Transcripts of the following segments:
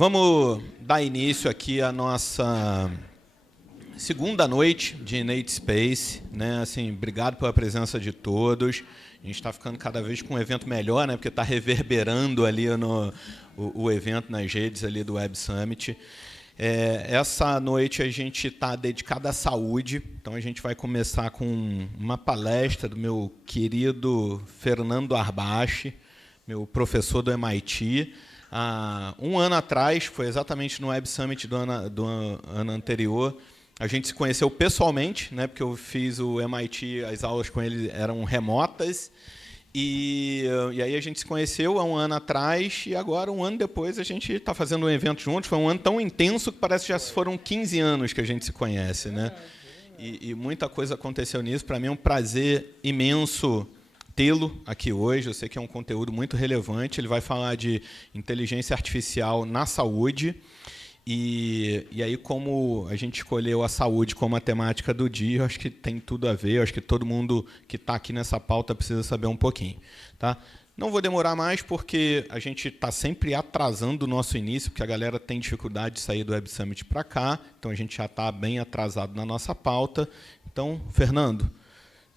Vamos dar início aqui à nossa segunda noite de Innate Space, né? Assim, obrigado pela presença de todos. A gente está ficando cada vez com um evento melhor, né? Porque está reverberando ali o evento nas redes ali do Web Summit. Essa noite a gente está dedicado à saúde, então a gente vai começar com uma palestra do meu querido Fernando Arbache, meu professor do MIT. Há um ano atrás, foi exatamente no Web Summit do ano anterior, a gente se conheceu pessoalmente, né, porque eu fiz o MIT, as aulas com ele eram remotas, e aí a gente se conheceu há um ano atrás, e agora, um ano depois, a gente está fazendo um evento juntos. Foi um ano tão intenso que parece que já foram 15 anos que a gente se conhece, né? E muita coisa aconteceu nisso. Para mim é um prazer imenso tê-lo aqui hoje. Eu sei que é um conteúdo muito relevante. Ele vai falar de inteligência artificial na saúde. E aí, como a gente escolheu a saúde como a temática do dia, eu acho que tem tudo a ver. Eu acho que todo mundo que está aqui nessa pauta precisa saber um pouquinho. Tá? Não vou demorar mais, porque a gente está sempre atrasando o nosso início, porque a galera tem dificuldade de sair do Web Summit para cá. Então, a gente já está bem atrasado na nossa pauta. Então, Fernando,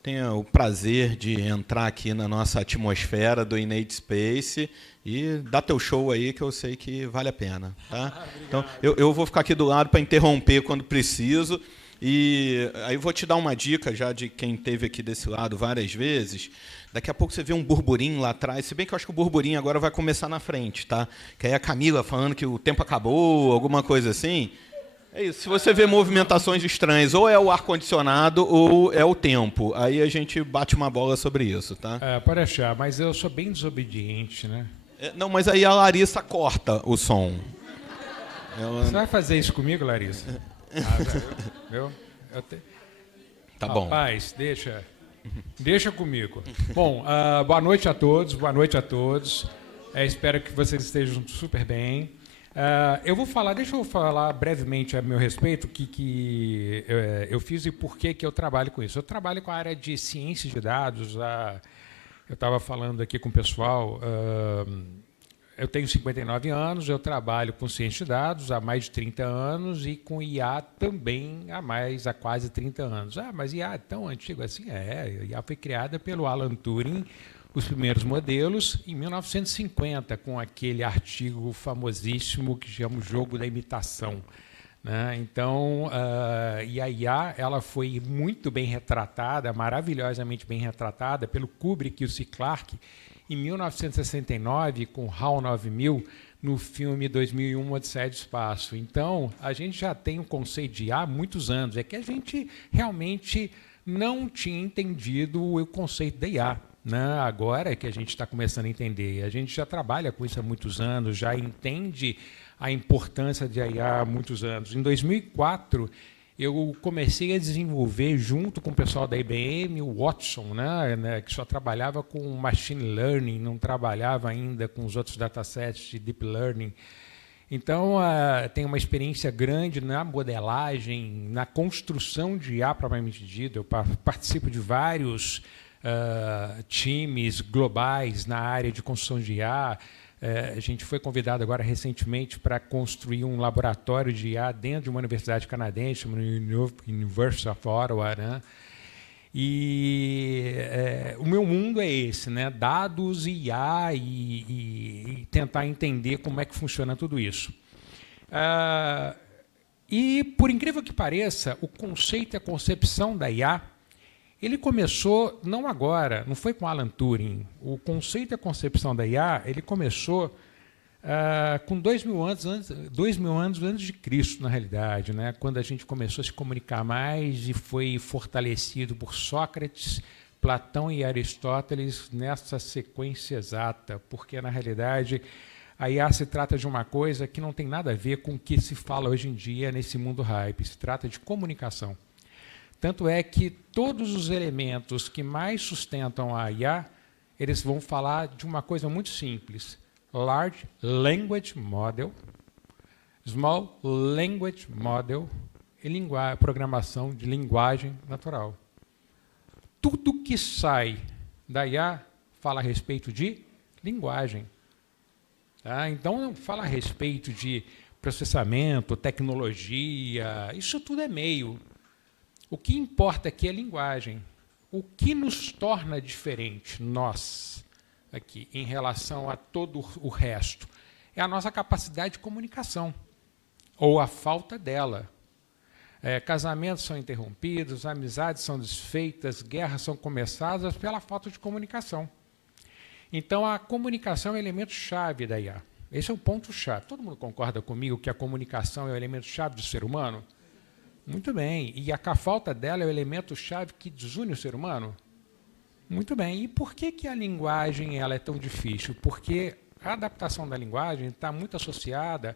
tenha o prazer de entrar aqui na nossa atmosfera do Innate Space e dar teu show aí, que eu sei que vale a pena. Tá? Então, eu vou ficar aqui do lado para interromper quando preciso. E aí vou te dar uma dica já de quem esteve aqui desse lado várias vezes. Daqui a pouco você vê um burburinho lá atrás, se bem que eu acho que o burburinho agora vai começar na frente, tá? Que aí a Camila falando que o tempo acabou, alguma coisa assim. É isso. Se você vê movimentações estranhas, ou é o ar-condicionado ou é o tempo. Aí a gente bate uma bola sobre isso, tá? Pode achar, mas eu sou bem desobediente, né? Não, mas aí a Larissa corta o som. Você vai fazer isso comigo, Larissa? Tá bom. Rapaz, deixa comigo. Bom, boa noite a todos, espero que vocês estejam super bem. Deixa eu falar brevemente a meu respeito o que eu fiz e por que eu trabalho com isso. Eu trabalho com a área de ciências de dados. Eu estava falando aqui com o pessoal, eu tenho 59 anos, eu trabalho com ciência de dados há mais de 30 anos e com IA também há quase 30 anos. Mas IA é tão antigo assim? IA foi criada pelo Alan Turing, os primeiros modelos, em 1950, com aquele artigo famosíssimo que chama o jogo da imitação. Né? Então, e a IA ela foi muito bem retratada, maravilhosamente bem retratada, pelo Kubrick e o C. Clarke, em 1969, com HAL 9000, no filme 2001, Odisseia do Espaço. Então, a gente já tem um conceito de IA há muitos anos. É que a gente realmente não tinha entendido o conceito da IA. Né? Agora é que a gente está começando a entender. A gente já trabalha com isso há muitos anos, já entende a importância de IA há muitos anos. Em 2004, eu comecei a desenvolver, junto com o pessoal da IBM, o Watson, né, que só trabalhava com machine learning, não trabalhava ainda com os outros datasets de deep learning. Então, tenho uma experiência grande na modelagem, na construção de IA propriamente dita. Eu participo de vários times globais na área de construção de IA. A gente foi convidado agora recentemente para construir um laboratório de IA dentro de uma universidade canadense, no University of Ottawa. Né? E o meu mundo é esse, né? Dados e IA e tentar entender como é que funciona tudo isso. E, por incrível que pareça, o conceito e a concepção da IA ele começou, não agora, não foi com Alan Turing. O conceito e a concepção da IA ele começou com 2000 anos antes de Cristo, na realidade, né? Quando a gente começou a se comunicar mais e foi fortalecido por Sócrates, Platão e Aristóteles nessa sequência exata, porque, na realidade, a IA se trata de uma coisa que não tem nada a ver com o que se fala hoje em dia nesse mundo hype. Se trata de comunicação. Tanto é que todos os elementos que mais sustentam a IA, eles vão falar de uma coisa muito simples. Large Language Model, Small Language Model e programação de linguagem natural. Tudo que sai da IA fala a respeito de linguagem. Tá? Então, não fala a respeito de processamento, tecnologia, isso tudo é meio. O que importa aqui é a linguagem. O que nos torna diferente, nós, aqui, em relação a todo o resto, é a nossa capacidade de comunicação, ou a falta dela. Casamentos são interrompidos, amizades são desfeitas, guerras são começadas pela falta de comunicação. Então, a comunicação é o elemento-chave da IA. Esse é o ponto-chave. Todo mundo concorda comigo que a comunicação é o elemento-chave do ser humano? Muito bem. E a falta dela é o elemento-chave que desune o ser humano? Muito bem. E por que a linguagem ela é tão difícil? Porque a adaptação da linguagem está muito associada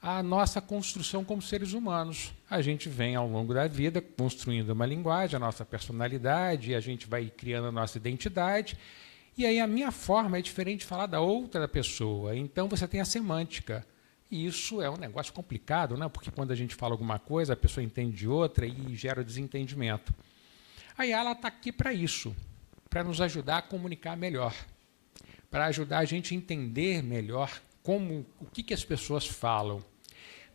à nossa construção como seres humanos. A gente vem, ao longo da vida, construindo uma linguagem, a nossa personalidade, a gente vai criando a nossa identidade, e aí a minha forma é diferente de falar da outra pessoa. Então, você tem a semântica. E isso é um negócio complicado, né? Porque quando a gente fala alguma coisa, a pessoa entende de outra e gera desentendimento. A IA está aqui para isso, para nos ajudar a comunicar melhor, para ajudar a gente a entender melhor o que as pessoas falam.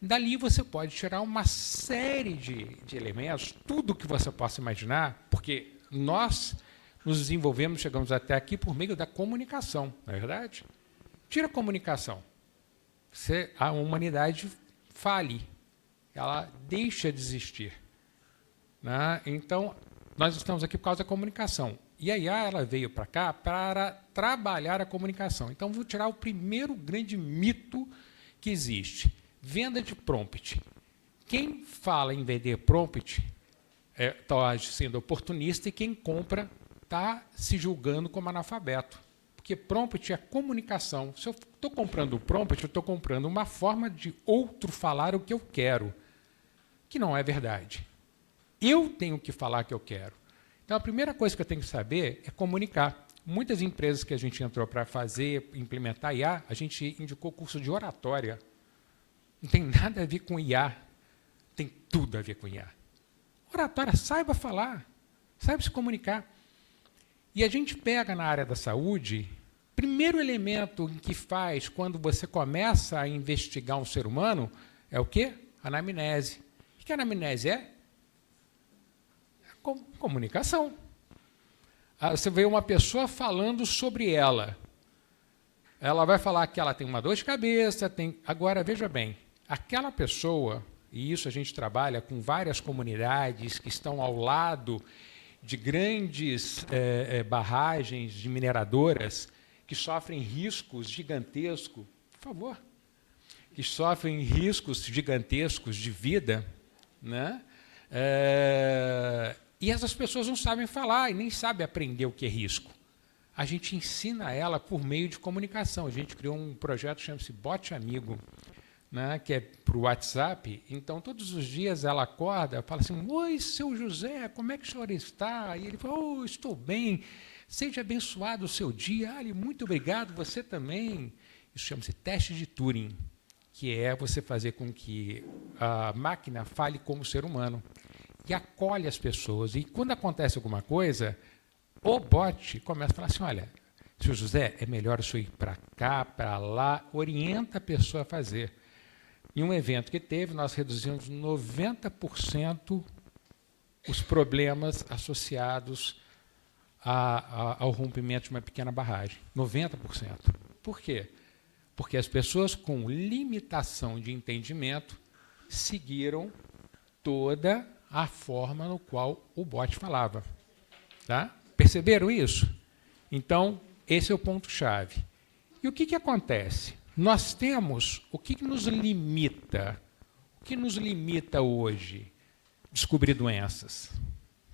Dali você pode tirar uma série de elementos, tudo que você possa imaginar, porque nós nos desenvolvemos, chegamos até aqui por meio da comunicação, não é verdade? Tira a comunicação. A humanidade fale, ela deixa de existir. Né? Então, nós estamos aqui por causa da comunicação. E a IA ela veio para cá para trabalhar a comunicação. Então, vou tirar o primeiro grande mito que existe. Venda de prompt. Quem fala em vender prompt está sendo oportunista e quem compra está se julgando como analfabeto. Porque prompt é comunicação. Se eu estou comprando o prompt, eu estou comprando uma forma de outro falar o que eu quero, que não é verdade. Eu tenho que falar o que eu quero. Então, a primeira coisa que eu tenho que saber é comunicar. Muitas empresas que a gente entrou para fazer, implementar IA, a gente indicou curso de oratória. Não tem nada a ver com IA. Tem tudo a ver com IA. Oratória, saiba falar, saiba se comunicar. E a gente pega na área da saúde, primeiro elemento que faz quando você começa a investigar um ser humano é o quê? Anamnese. O que a anamnese é? Comunicação. Você vê uma pessoa falando sobre ela. Ela vai falar que ela tem uma dor de cabeça, Agora, veja bem, aquela pessoa, e isso a gente trabalha com várias comunidades que estão ao lado de grandes barragens de mineradoras que sofrem riscos gigantescos, por favor, que sofrem riscos gigantescos de vida, né? E essas pessoas não sabem falar e nem sabem aprender o que é risco. A gente ensina ela por meio de comunicação. A gente criou um projeto que chama-se Bot Amigo, né, que é para o WhatsApp. Então, todos os dias ela acorda, fala assim, oi, seu José, como é que o senhor está? E ele fala, oh, estou bem, seja abençoado o seu dia. Ah, muito obrigado, você também. Isso chama-se teste de Turing, que é você fazer com que a máquina fale como ser humano e acolhe as pessoas. E quando acontece alguma coisa, o bot começa a falar assim, olha, seu José, é melhor o senhor ir para cá, para lá, orienta a pessoa a fazer. Em um evento que teve, nós reduzimos 90% os problemas associados ao rompimento de uma pequena barragem. 90%. Por quê? Porque as pessoas com limitação de entendimento seguiram toda a forma no qual o bot falava. Tá? Perceberam isso? Então, esse é o ponto-chave. E o que acontece? Nós temos o que nos limita. O que nos limita hoje? Descobrir doenças.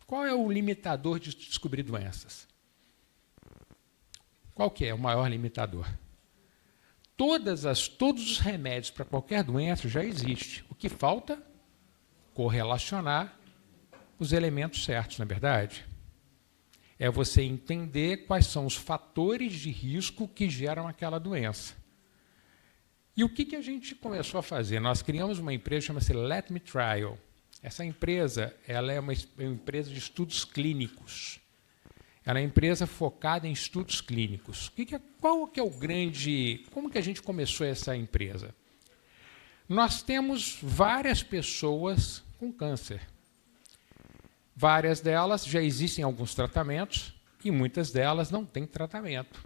Qual é o limitador de descobrir doenças? Qual que é o maior limitador? Todos os remédios para qualquer doença já existem. O que falta? Correlacionar os elementos certos, não é verdade? É você entender quais são os fatores de risco que geram aquela doença. E o que a gente começou a fazer? Nós criamos uma empresa que chama-se Let Me Trial. Essa empresa ela é uma empresa de estudos clínicos. Ela é uma empresa focada em estudos clínicos. Qual que é o grande... Como que a gente começou essa empresa? Nós temos várias pessoas com câncer. Várias delas já existem alguns tratamentos e muitas delas não têm tratamento.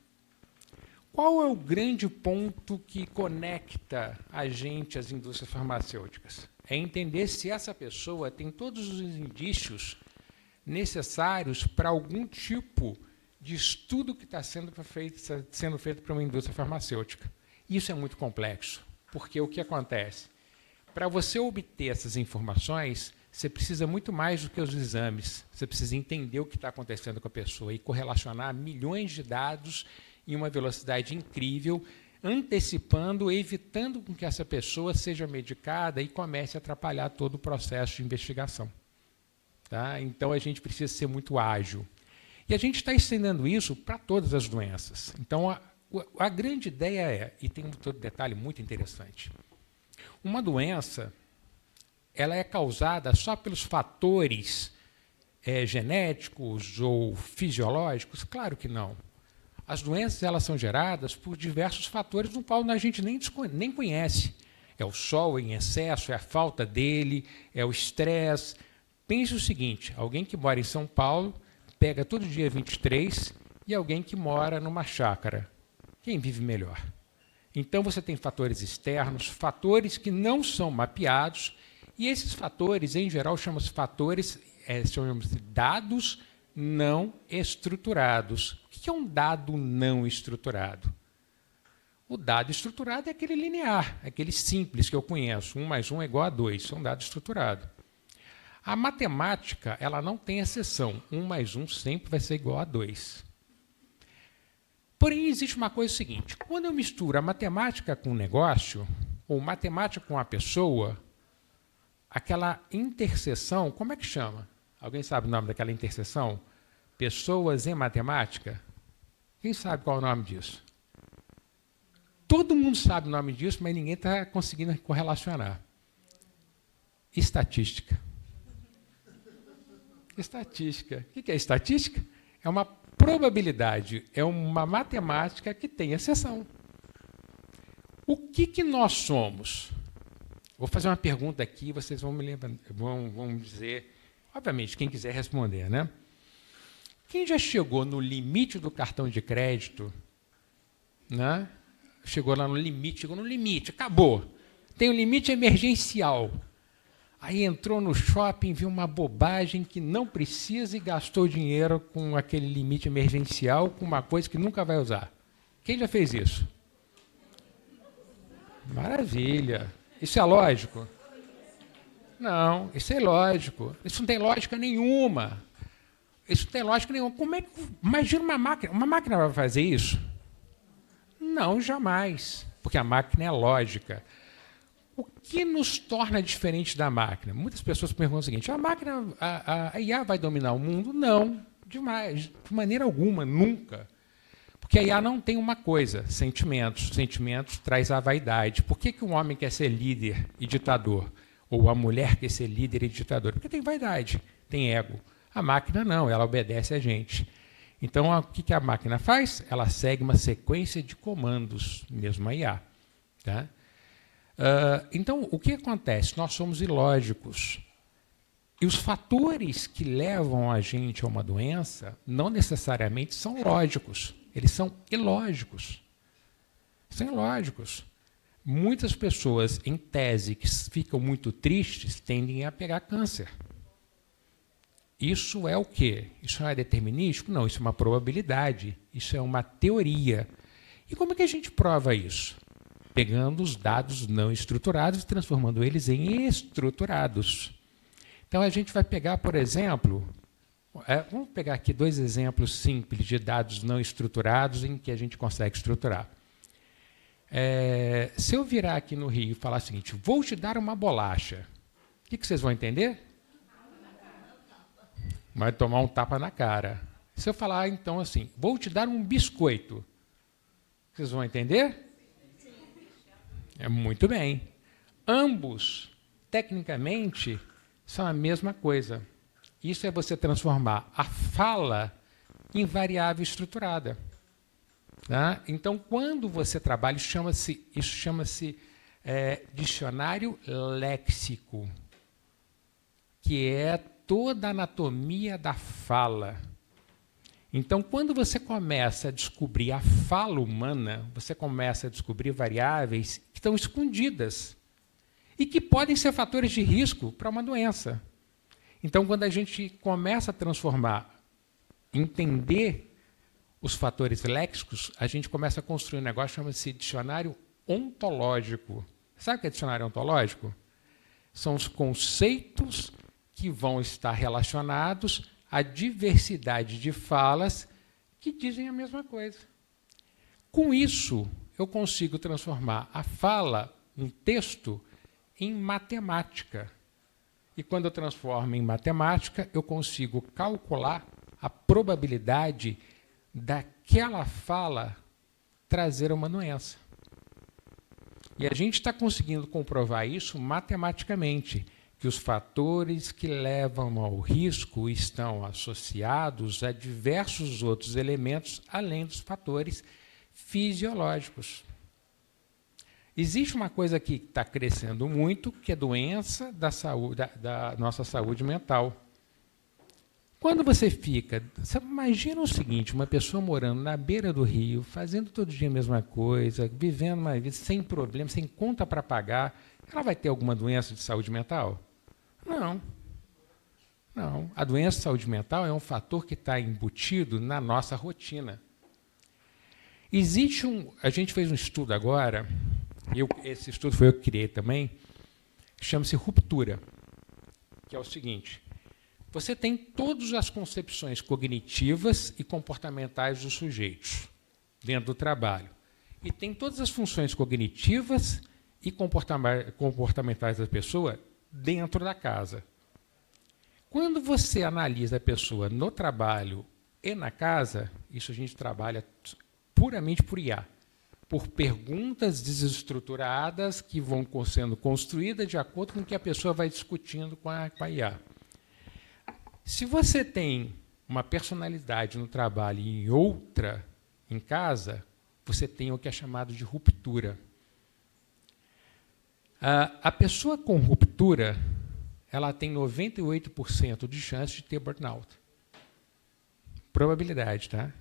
Qual é o grande ponto que conecta a gente às indústrias farmacêuticas? É entender se essa pessoa tem todos os indícios necessários para algum tipo de estudo que está sendo feito para uma indústria farmacêutica. Isso é muito complexo, porque o que acontece? Para você obter essas informações, você precisa muito mais do que os exames. Você precisa entender o que está acontecendo com a pessoa e correlacionar milhões de dados em uma velocidade incrível, antecipando, evitando com que essa pessoa seja medicada e comece a atrapalhar todo o processo de investigação. Tá? Então, a gente precisa ser muito ágil. E a gente está estendendo isso para todas as doenças. Então, a grande ideia é, e tem um detalhe muito interessante, uma doença ela é causada só pelos fatores genéticos ou fisiológicos? Claro que não. As doenças elas são geradas por diversos fatores no qual a gente nem conhece. É o sol em excesso, é a falta dele, é o estresse. Pense o seguinte, alguém que mora em São Paulo pega todo dia 23 e alguém que mora numa chácara. Quem vive melhor? Então, você tem fatores externos, fatores que não são mapeados, e esses fatores, em geral, chamam-se dados não estruturados. O que é um dado não estruturado? O dado estruturado é aquele linear, aquele simples que eu conheço. 1 mais 1 é igual a 2, isso é um dado estruturado. A matemática ela não tem exceção. 1 mais 1 sempre vai ser igual a 2. Porém, existe uma coisa seguinte. Quando eu misturo a matemática com o negócio, ou matemática com a pessoa, aquela interseção, como é que chama? Alguém sabe o nome daquela interseção? Pessoas em matemática? Quem sabe qual é o nome disso? Todo mundo sabe o nome disso, mas ninguém está conseguindo correlacionar. Estatística. Estatística. O que é estatística? É uma probabilidade, é uma matemática que tem exceção. O que nós somos? Vou fazer uma pergunta aqui, vocês vão me lembrar, vão dizer, obviamente, quem quiser responder, né? Quem já chegou no limite do cartão de crédito, né? Chegou lá no limite, acabou. Tem um limite emergencial. Aí entrou no shopping, viu uma bobagem que não precisa e gastou dinheiro com aquele limite emergencial, com uma coisa que nunca vai usar. Quem já fez isso? Maravilha. Isso é lógico? Não, isso é ilógico. Isso não tem lógica nenhuma. Isso não tem lógica nenhuma. Como é que, imagina uma máquina vai fazer isso? Não, jamais, porque a máquina é lógica. O que nos torna diferente da máquina? Muitas pessoas perguntam o seguinte, a IA vai dominar o mundo? Não, de maneira alguma, nunca. Porque a IA não tem uma coisa, sentimentos. Sentimentos traz a vaidade. Por que um homem quer ser líder e ditador? Ou a mulher quer ser líder e ditador? Porque tem vaidade, tem ego. A máquina não, ela obedece a gente. Então, o que a máquina faz? Ela segue uma sequência de comandos, mesmo a IA. Tá? Então, o que acontece? Nós somos ilógicos. E os fatores que levam a gente a uma doença não necessariamente são lógicos. Eles são ilógicos. São ilógicos. Muitas pessoas, em tese, que ficam muito tristes, tendem a pegar câncer. Isso é o quê? Isso não é determinístico? Não, isso é uma probabilidade. Isso é uma teoria. E como é que a gente prova isso? Pegando os dados não estruturados e transformando eles em estruturados. Então, a gente vai pegar, por exemplo, vamos pegar aqui 2 exemplos simples de dados não estruturados em que a gente consegue estruturar. Se eu virar aqui no Rio e falar o seguinte, vou te dar uma bolacha, o que vocês vão entender? Vai tomar um tapa na cara. Se eu falar, então, assim, vou te dar um biscoito, vocês vão entender? Muito bem. Ambos, tecnicamente, são a mesma coisa. Isso é você transformar a fala em variável estruturada. Tá? Então, quando você trabalha, isso chama-se dicionário léxico, que é toda a anatomia da fala. Então, quando você começa a descobrir a fala humana, você começa a descobrir variáveis que estão escondidas e que podem ser fatores de risco para uma doença. Então, quando a gente começa a transformar, entender os fatores léxicos, a gente começa a construir um negócio que chama-se dicionário ontológico. Sabe o que é dicionário ontológico? São os conceitos que vão estar relacionados à diversidade de falas que dizem a mesma coisa. Com isso, eu consigo transformar a fala, um texto, em matemática. E quando eu transformo em matemática, eu consigo calcular a probabilidade daquela fala trazer uma doença. E a gente está conseguindo comprovar isso matematicamente, que os fatores que levam ao risco estão associados a diversos outros elementos, além dos fatores fisiológicos. Existe uma coisa que está crescendo muito, que é doença da nossa saúde mental. Quando você imagina o seguinte, uma pessoa morando na beira do rio, fazendo todo dia a mesma coisa, vivendo uma vida sem problema, sem conta para pagar, ela vai ter alguma doença de saúde mental? Não. Não. A doença de saúde mental é um fator que está embutido na nossa rotina. A gente fez um estudo agora, esse estudo foi eu que criei também, que chama-se Ruptura, que é o seguinte: você tem todas as concepções cognitivas e comportamentais dos sujeitos dentro do trabalho. E tem todas as funções cognitivas e comportamentais da pessoa dentro da casa. Quando você analisa a pessoa no trabalho e na casa, isso a gente trabalha puramente por IA, por perguntas desestruturadas que vão sendo construídas de acordo com o que a pessoa vai discutindo com a IA. Se você tem uma personalidade no trabalho e outra em casa, você tem o que é chamado de ruptura. A pessoa com ruptura, ela tem 98% de chance de ter burnout. Probabilidade, tá?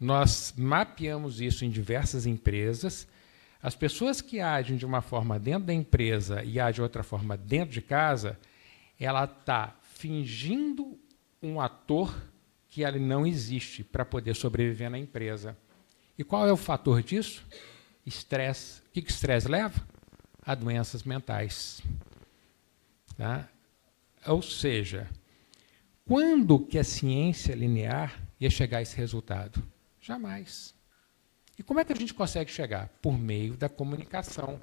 Nós mapeamos isso em diversas empresas. As pessoas que agem de uma forma dentro da empresa e agem de outra forma dentro de casa, ela está fingindo um ator que ele não existe para poder sobreviver na empresa. E qual é o fator disso? Estresse. O que estresse leva? A doenças mentais. Tá? Ou seja, quando que a ciência linear ia chegar a esse resultado? Jamais. E como é que a gente consegue chegar? Por meio da comunicação.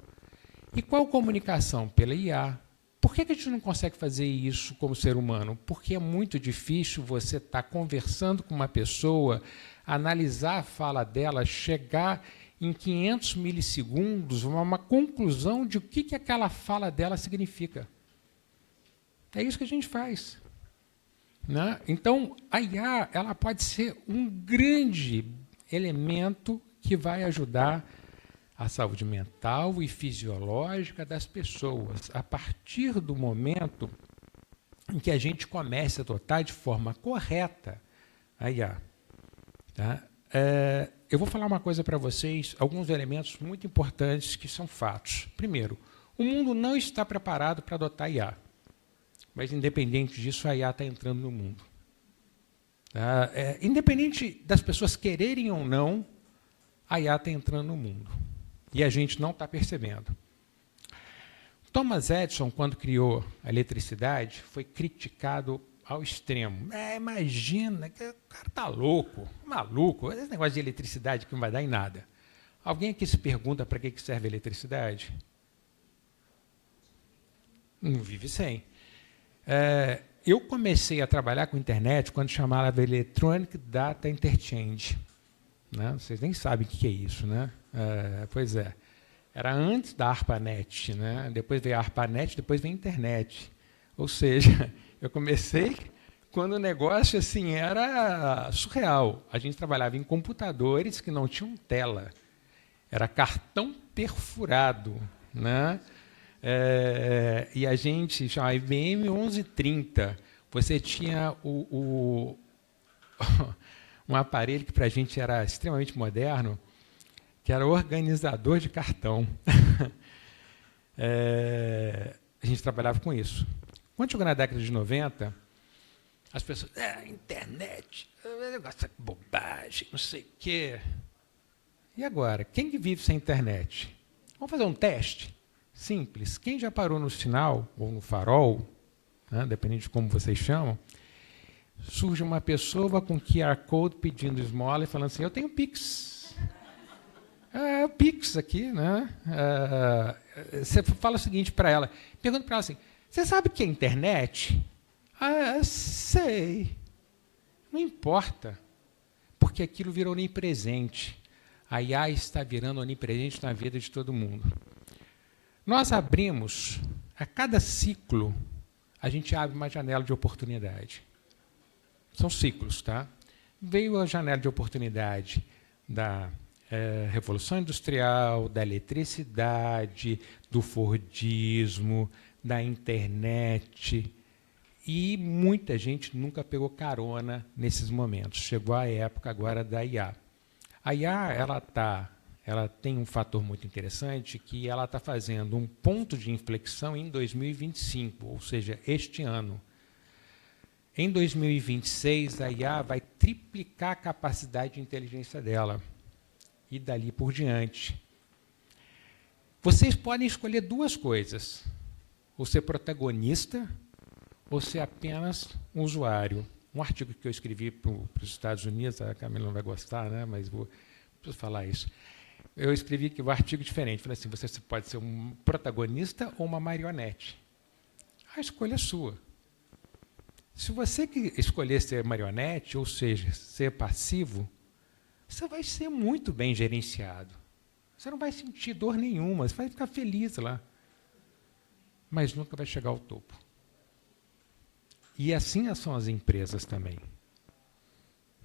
E qual comunicação? Pela IA. Por que a gente não consegue fazer isso como ser humano? Porque é muito difícil você estar conversando com uma pessoa, analisar a fala dela, chegar em 500 milissegundos, uma conclusão de o que aquela fala dela significa. É isso que a gente faz. Né? Então, a IA ela pode ser um grande elemento que vai ajudar a saúde mental e fisiológica das pessoas, a partir do momento em que a gente comece a adotar de forma correta a IA. Tá? Eu vou falar uma coisa para vocês, alguns elementos muito importantes que são fatos. Primeiro, o mundo não está preparado para adotar IA, mas, independente disso, a IA está entrando no mundo. Tá? Independente das pessoas quererem ou não, a IA está entrando no mundo. E a gente não está percebendo. Thomas Edison, quando criou a eletricidade, foi criticado ao extremo. Imagina, o cara está louco, maluco, esse negócio de eletricidade que não vai dar em nada. Alguém aqui se pergunta para que serve a eletricidade? Não vive sem. Eu comecei a trabalhar com internet quando chamava Electronic Data Interchange. Né? Vocês nem sabem o que é isso, né? Pois é. Era antes da ARPANET, né? Depois veio a ARPANET, depois veio a internet. Ou seja, eu comecei quando o negócio assim era surreal. A gente trabalhava em computadores que não tinham tela. Era cartão perfurado, né? E a gente chamava IBM 1130. Você tinha um aparelho que para a gente era extremamente moderno, que era organizador de cartão. A gente trabalhava com isso. Quando chegou na década de 90, as pessoas, internet, negócio de bobagem, não sei o quê. E agora? Quem que vive sem internet? Vamos fazer um teste simples. Quem já parou no sinal ou no farol, né, dependendo de como vocês chamam, surge uma pessoa com QR Code pedindo esmola e falando assim, eu tenho Pix. É o Pix aqui, né? Você fala o seguinte para ela, pergunta para ela assim, você sabe o que é internet? Sei. Não importa, porque aquilo virou onipresente. A IA está virando onipresente na vida de todo mundo. Nós abrimos, a cada ciclo, a gente abre uma janela de oportunidade. São ciclos, tá? Veio a janela de oportunidade da Revolução Industrial, da eletricidade, do Fordismo, da internet, e muita gente nunca pegou carona nesses momentos. Chegou a época agora da IA. A IA ela tem um fator muito interessante, que ela está fazendo um ponto de inflexão em 2025, ou seja, este ano. Em 2026, a IA vai triplicar a capacidade de inteligência dela, e dali por diante. Vocês podem escolher duas coisas, ou ser protagonista, ou ser apenas um usuário. Um artigo que eu escrevi para os Estados Unidos, a Camila não vai gostar, né, mas preciso falar isso. Eu escrevi que o artigo diferente. Falei assim, você pode ser um protagonista ou uma marionete. A escolha é sua. Se você escolher ser marionete, ou seja, ser passivo, você vai ser muito bem gerenciado. Você não vai sentir dor nenhuma, você vai ficar feliz lá. Mas nunca vai chegar ao topo. E assim são as empresas também.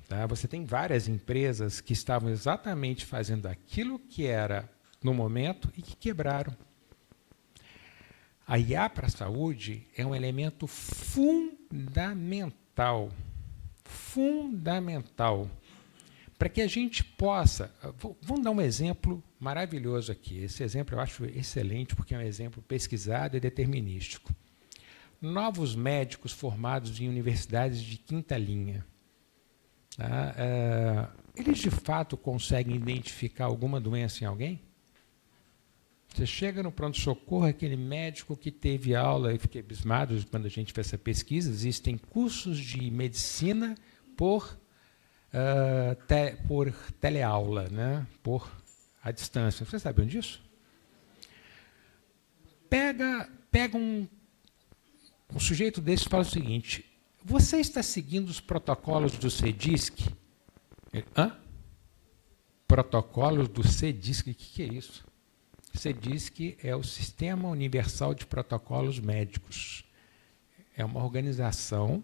Tá? Você tem várias empresas que estavam exatamente fazendo aquilo que era no momento e que quebraram. A IA para a saúde é um elemento fundamental. Fundamental. Para que a gente possa... Vamos dar um exemplo maravilhoso aqui. Esse exemplo eu acho excelente, porque é um exemplo pesquisado e determinístico. Novos médicos formados em universidades de quinta linha. Tá? Eles, de fato, conseguem identificar alguma doença em alguém? Você chega no pronto-socorro, aquele médico que teve aula, eu fiquei abismado quando a gente fez essa pesquisa, existem cursos de medicina por teleaula, né? Por à distância. Vocês sabiam disso? Pega um sujeito desse e fala o seguinte, você está seguindo os protocolos do CDISC? Protocolos do CDISC? O que é isso? CDISC é o Sistema Universal de Protocolos Médicos. É uma organização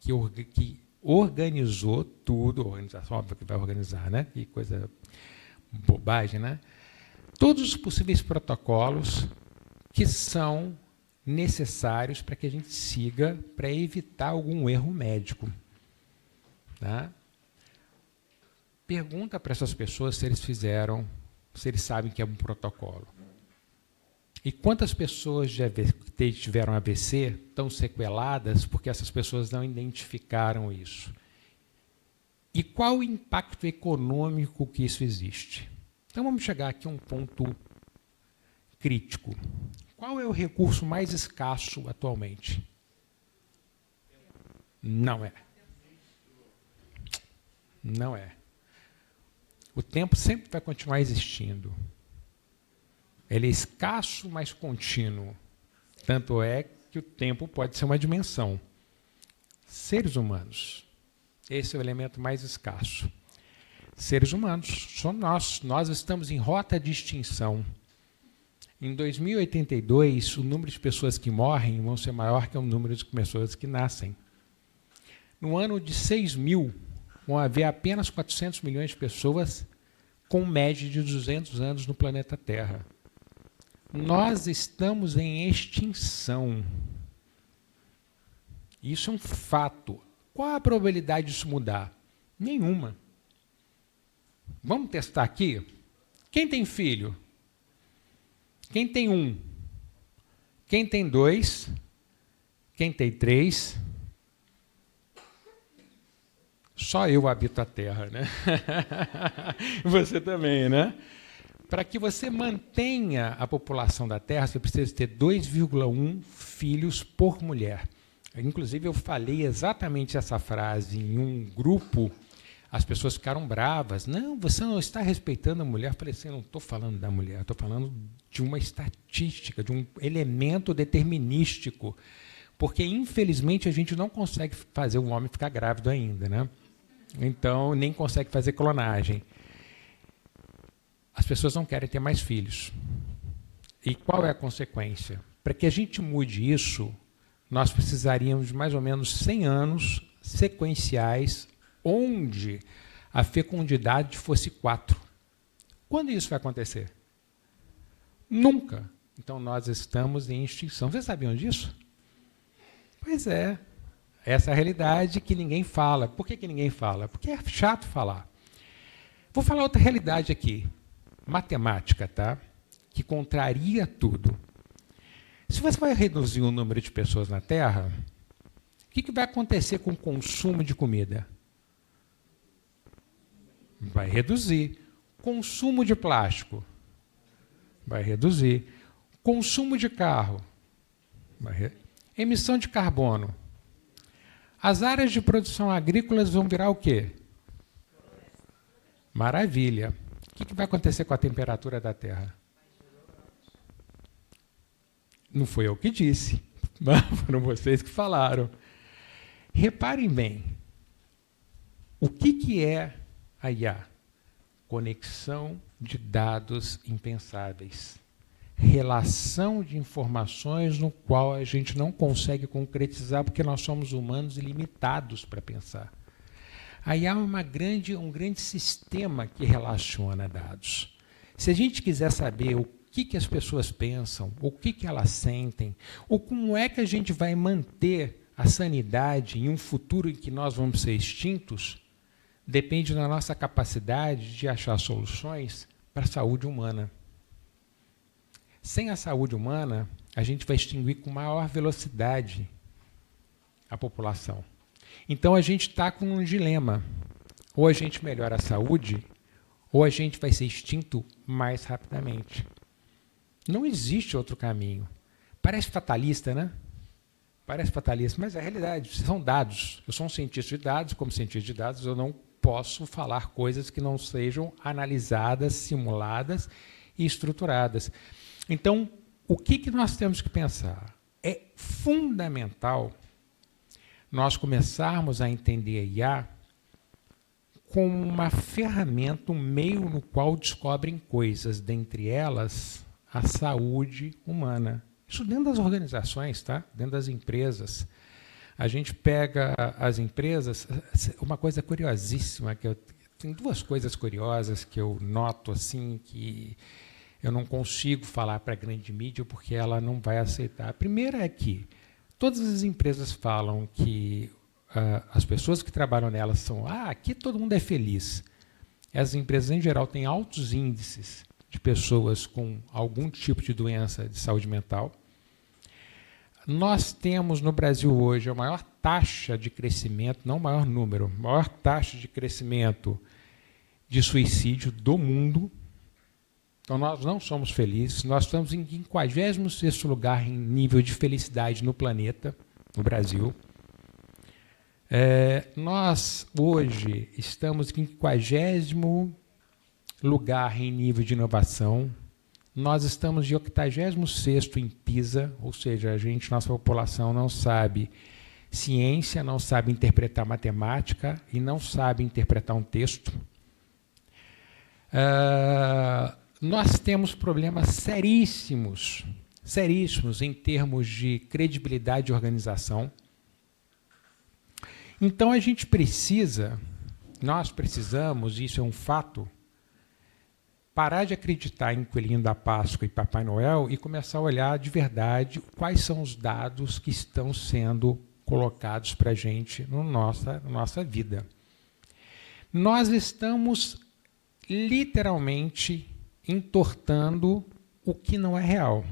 que organizou tudo, organização óbvio que vai organizar, né? Que coisa bobagem, né? Todos os possíveis protocolos que são necessários para que a gente siga para evitar algum erro médico. Tá? Pergunta para essas pessoas se eles sabem que é um protocolo. E quantas pessoas já tiveram AVC estão sequeladas porque essas pessoas não identificaram isso? E qual o impacto econômico que isso existe? Então vamos chegar aqui a um ponto crítico. Qual é o recurso mais escasso atualmente? Não é. Não é. O tempo sempre vai continuar existindo. Ele é escasso, mas contínuo. Tanto é que o tempo pode ser uma dimensão. Seres humanos. Esse é o elemento mais escasso. Seres humanos, somos nós estamos em rota de extinção. Em 2082, o número de pessoas que morrem vão ser maior que o número de pessoas que nascem. No ano de 6.000, vão haver apenas 400 milhões de pessoas com média de 200 anos no planeta Terra. Nós estamos em extinção. Isso é um fato. Qual a probabilidade disso mudar? Nenhuma. Vamos testar aqui? Quem tem filho? Quem tem 1? Quem tem 2? Quem tem 3? Só eu habito a Terra, né? Você também, né? Para que você mantenha a população da Terra, você precisa ter 2,1 filhos por mulher. Inclusive, eu falei exatamente essa frase em um grupo, as pessoas ficaram bravas. Não, você não está respeitando a mulher. Eu falei assim, eu não estou falando da mulher, estou falando de uma estatística, de um elemento determinístico. Porque, infelizmente, a gente não consegue fazer o homem ficar grávido ainda, né? Então, nem consegue fazer clonagem. As pessoas não querem ter mais filhos. E qual é a consequência? Para que a gente mude isso, nós precisaríamos de mais ou menos 100 anos sequenciais onde a fecundidade fosse 4. Quando isso vai acontecer? Nunca. Então, nós estamos em extinção. Vocês sabiam disso? Pois é. Essa é a realidade que ninguém fala. Por que ninguém fala? Porque é chato falar. Vou falar outra realidade aqui. Matemática, tá? Que contraria tudo. Se você vai reduzir o número de pessoas na Terra, o que vai acontecer com o consumo de comida? Vai reduzir. Consumo de plástico? Vai reduzir. Consumo de carro? Emissão de carbono? As áreas de produção agrícolas vão virar o quê? Maravilha. O que vai acontecer com a temperatura da Terra? Não foi eu que disse, foram vocês que falaram. Reparem bem, o que é a IA? Conexão de dados impensáveis. Relação de informações no qual a gente não consegue concretizar porque nós somos humanos e limitados para pensar. A IA é um grande sistema que relaciona dados. Se a gente quiser saber o que as pessoas pensam, o que elas sentem, ou como é que a gente vai manter a sanidade em um futuro em que nós vamos ser extintos, depende da nossa capacidade de achar soluções para a saúde humana. Sem a saúde humana, a gente vai extinguir com maior velocidade a população. Então, a gente está com um dilema. Ou a gente melhora a saúde, ou a gente vai ser extinto mais rapidamente. Não existe outro caminho. Parece fatalista, né? Parece fatalista, mas é a realidade. São dados. Eu sou um cientista de dados. Como cientista de dados, eu não posso falar coisas que não sejam analisadas, simuladas e estruturadas. Então, o que nós temos que pensar? É fundamental nós começarmos a entender a IA como uma ferramenta, um meio no qual descobrem coisas, dentre elas a saúde humana. Isso dentro das organizações, tá? Dentro das empresas. A gente pega as empresas, uma coisa curiosíssima, tem duas coisas curiosas que eu noto assim, que eu não consigo falar para a grande mídia porque ela não vai aceitar. A primeira é que todas as empresas falam que as pessoas que trabalham nelas são, aqui todo mundo é feliz. As empresas, em geral, têm altos índices de pessoas com algum tipo de doença de saúde mental. Nós temos no Brasil hoje a maior taxa de crescimento, não o maior número, a maior taxa de crescimento de suicídio do mundo. Então, nós não somos felizes. Nós estamos em 56º lugar em nível de felicidade no planeta, no Brasil. Nós, hoje, estamos em 50º lugar em nível de inovação. Nós estamos de 86º em PISA, ou seja, nossa população não sabe ciência, não sabe interpretar matemática e não sabe interpretar um texto. Nós temos problemas seríssimos em termos de credibilidade de organização. Então, nós precisamos, isso é um fato, parar de acreditar em Coelhinho da Páscoa e Papai Noel e começar a olhar de verdade quais são os dados que estão sendo colocados para a gente na nossa vida. Nós estamos literalmente entortando o que não é real.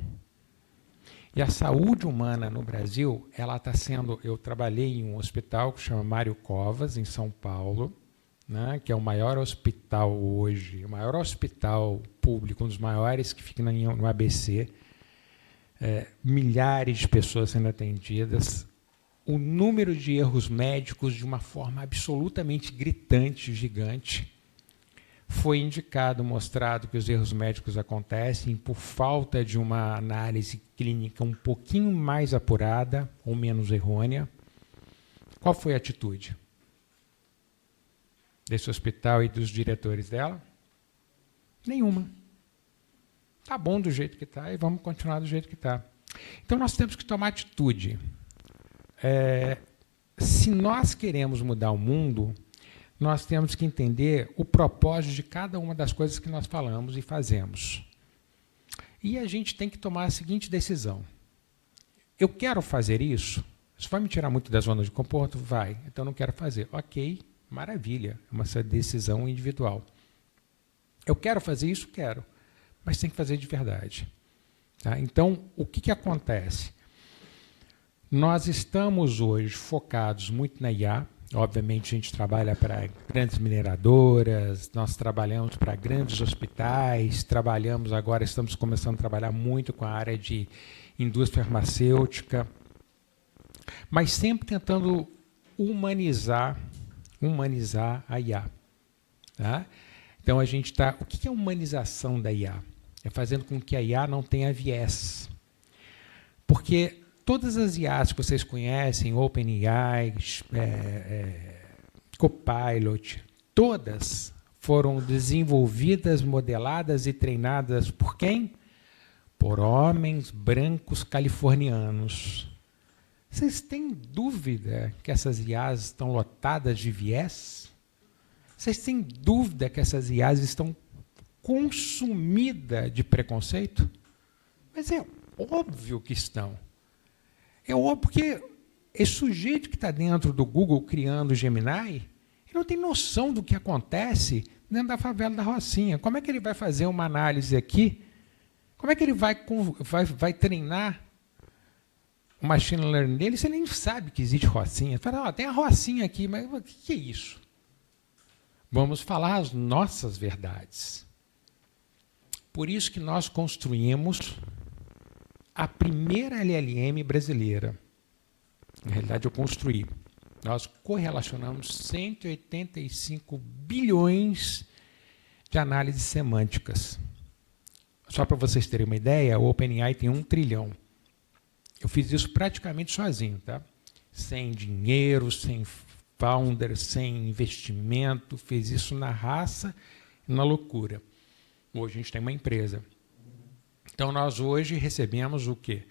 E a saúde humana no Brasil, ela está sendo... Eu trabalhei em um hospital que chama Mário Covas, em São Paulo, né, que é o maior hospital hoje, o maior hospital público, um dos maiores que fica no ABC, milhares de pessoas sendo atendidas, o número de erros médicos de uma forma absolutamente gritante, gigante. Foi indicado, mostrado que os erros médicos acontecem por falta de uma análise clínica um pouquinho mais apurada ou menos errônea. Qual foi a atitude desse hospital e dos diretores dela? Nenhuma. Está bom do jeito que está e vamos continuar do jeito que está. Então, nós temos que tomar atitude. Se nós queremos mudar o mundo, nós temos que entender o propósito de cada uma das coisas que nós falamos e fazemos. E a gente tem que tomar a seguinte decisão. Eu quero fazer isso? Isso vai me tirar muito da zona de conforto? Vai. Então, não quero fazer. Ok. Maravilha, é uma decisão individual. Eu quero fazer isso? Quero, mas tem que fazer de verdade. Tá? Então, o que acontece? Nós estamos hoje focados muito na IA. Obviamente, a gente trabalha para grandes mineradoras, nós trabalhamos para grandes hospitais, estamos começando a trabalhar muito com a área de indústria farmacêutica, mas sempre tentando humanizar a IA. Tá? Então, a gente está... O que é a humanização da IA? É fazendo com que a IA não tenha viés. Porque todas as IAs que vocês conhecem, OpenAI, Copilot, todas foram desenvolvidas, modeladas e treinadas por quem? Por homens brancos californianos. Vocês têm dúvida que essas IAs estão lotadas de viés? Vocês têm dúvida que essas IAs estão consumidas de preconceito? Mas é óbvio que estão. É óbvio porque esse sujeito que está dentro do Google criando o Gemini, ele não tem noção do que acontece dentro da favela da Rocinha. Como é que ele vai fazer uma análise aqui? Como é que ele vai treinar o machine learning dele, você nem sabe que existe Rocinha. Fala, tem a Rocinha aqui, mas o que é isso? Vamos falar as nossas verdades. Por isso que nós construímos a primeira LLM brasileira. Na realidade, eu construí. Nós correlacionamos 185 bilhões de análises semânticas. Só para vocês terem uma ideia, o OpenAI tem 1 trilhão. Eu fiz isso praticamente sozinho, tá? Sem dinheiro, sem founder, sem investimento, fiz isso na raça e na loucura. Hoje a gente tem uma empresa. Então, nós hoje recebemos o quê?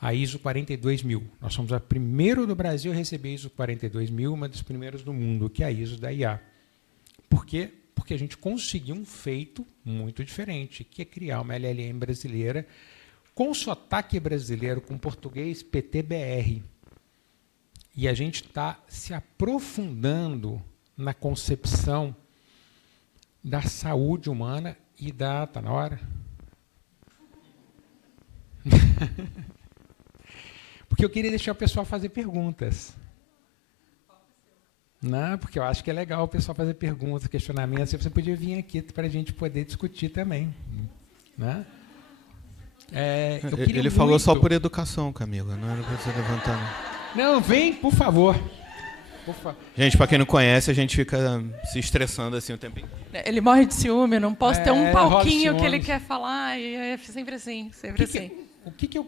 A ISO 42000. Nós somos a primeira do Brasil a receber a ISO 42000, uma das primeiras do mundo, que é a ISO da IA. Por quê? Porque a gente conseguiu um feito muito diferente, que é criar uma LLM brasileira com sotaque brasileiro, com português PTBR. E a gente está se aprofundando na concepção da saúde humana e da... Está na hora? Porque eu queria deixar o pessoal fazer perguntas. Não, porque eu acho que é legal o pessoal fazer perguntas, questionamentos. Você podia vir aqui para a gente poder discutir também. Né? Ele falou só por educação, Camila. Não era para você levantar. Não, vem, por favor. Gente, para quem não conhece, a gente fica se estressando assim o tempo inteiro. Ele morre de ciúme, não posso ter um palquinho que ele quer falar, e é sempre assim, sempre assim. O que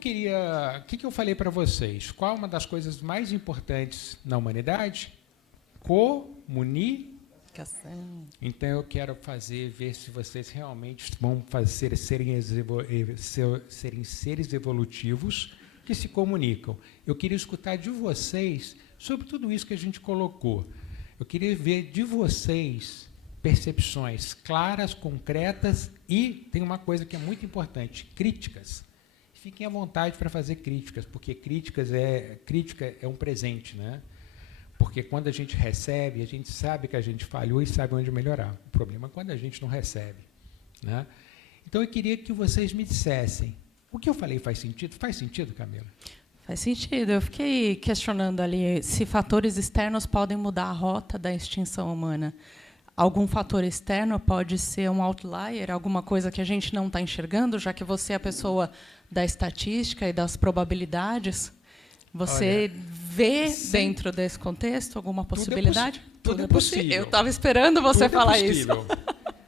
eu falei para vocês? Qual é uma das coisas mais importantes na humanidade? Comunicação. Então eu quero ver se vocês realmente vão serem seres evolutivos. O que se comunicam. Eu queria escutar de vocês sobre tudo isso que a gente colocou. Eu queria ver de vocês percepções claras, concretas e tem uma coisa que é muito importante, críticas. Fiquem à vontade para fazer críticas, porque crítica é um presente, né? Porque quando a gente recebe, a gente sabe que a gente falhou e sabe onde melhorar. O problema é quando a gente não recebe, né? Então, eu queria que vocês me dissessem, o que eu falei faz sentido? Faz sentido, Camila? Faz sentido. Eu fiquei questionando ali se fatores externos podem mudar a rota da extinção humana. Algum fator externo pode ser um outlier, alguma coisa que a gente não está enxergando, já que você é a pessoa da estatística e das probabilidades. Você vê, dentro desse contexto, alguma possibilidade? Tudo é possível. Eu estava esperando você falar isso.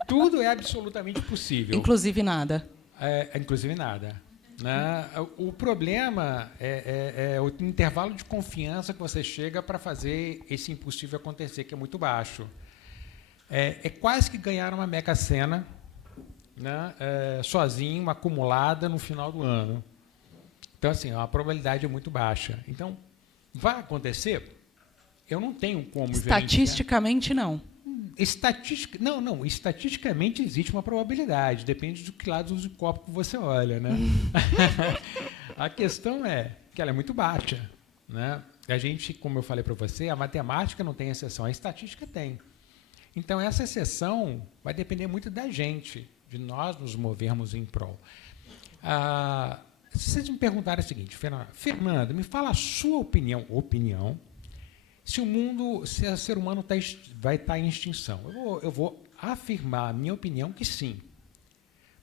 Tudo é absolutamente possível. Inclusive nada. Inclusive nada. Né? O problema é o intervalo de confiança que você chega para fazer esse impossível acontecer, que é muito baixo. É quase que ganhar uma Mega Sena, né, sozinho, acumulada no final do ano. Então, assim, a probabilidade é muito baixa. Então, vai acontecer? Eu não tenho como estatisticamente, não. Não. Estatisticamente existe uma probabilidade. Depende do que lado do copo que você olha, né? A questão é que ela é muito baixa, né? A gente, como eu falei para você, a matemática não tem exceção, a estatística tem. Então, essa exceção vai depender muito da gente, de nós nos movermos em prol. Se vocês me perguntarem o seguinte, Fernando, me fala a sua opinião, se o ser humano vai estar em extinção. Eu vou afirmar a minha opinião que sim.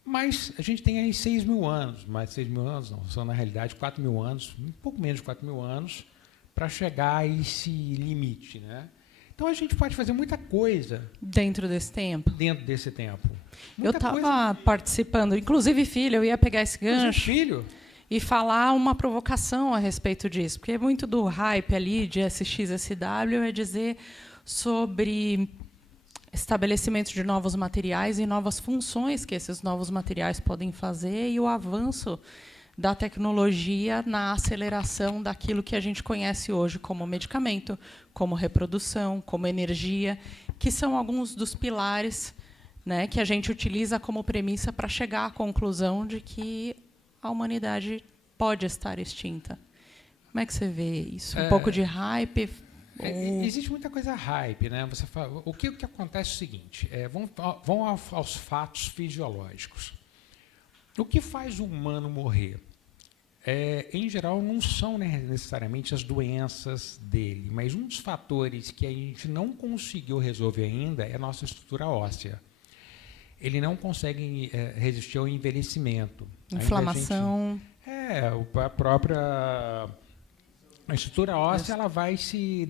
Mas a gente tem aí 6 mil anos, mais 6 mil anos não, são na realidade 4 mil anos, um pouco menos de 4 mil anos, para chegar a esse limite, né? Então, a gente pode fazer muita coisa. Dentro desse tempo? Dentro desse tempo. Eu estava participando, inclusive, filho, eu ia pegar esse gancho filho? E falar uma provocação a respeito disso, porque muito do hype ali de SXSW é dizer sobre estabelecimento de novos materiais e novas funções que esses novos materiais podem fazer e o avanço da tecnologia na aceleração daquilo que a gente conhece hoje como medicamento, como reprodução, como energia, que são alguns dos pilares, né, que a gente utiliza como premissa para chegar à conclusão de que a humanidade pode estar extinta. Como é que você vê isso? Um pouco de hype? Existe muita coisa hype, né? Você fala, o que acontece é o seguinte, vamos aos fatos fisiológicos. O que faz o humano morrer? Em geral, não são necessariamente as doenças dele, mas um dos fatores que a gente não conseguiu resolver ainda é a nossa estrutura óssea. Ele não consegue resistir ao envelhecimento. Inflamação. A própria estrutura óssea ela vai se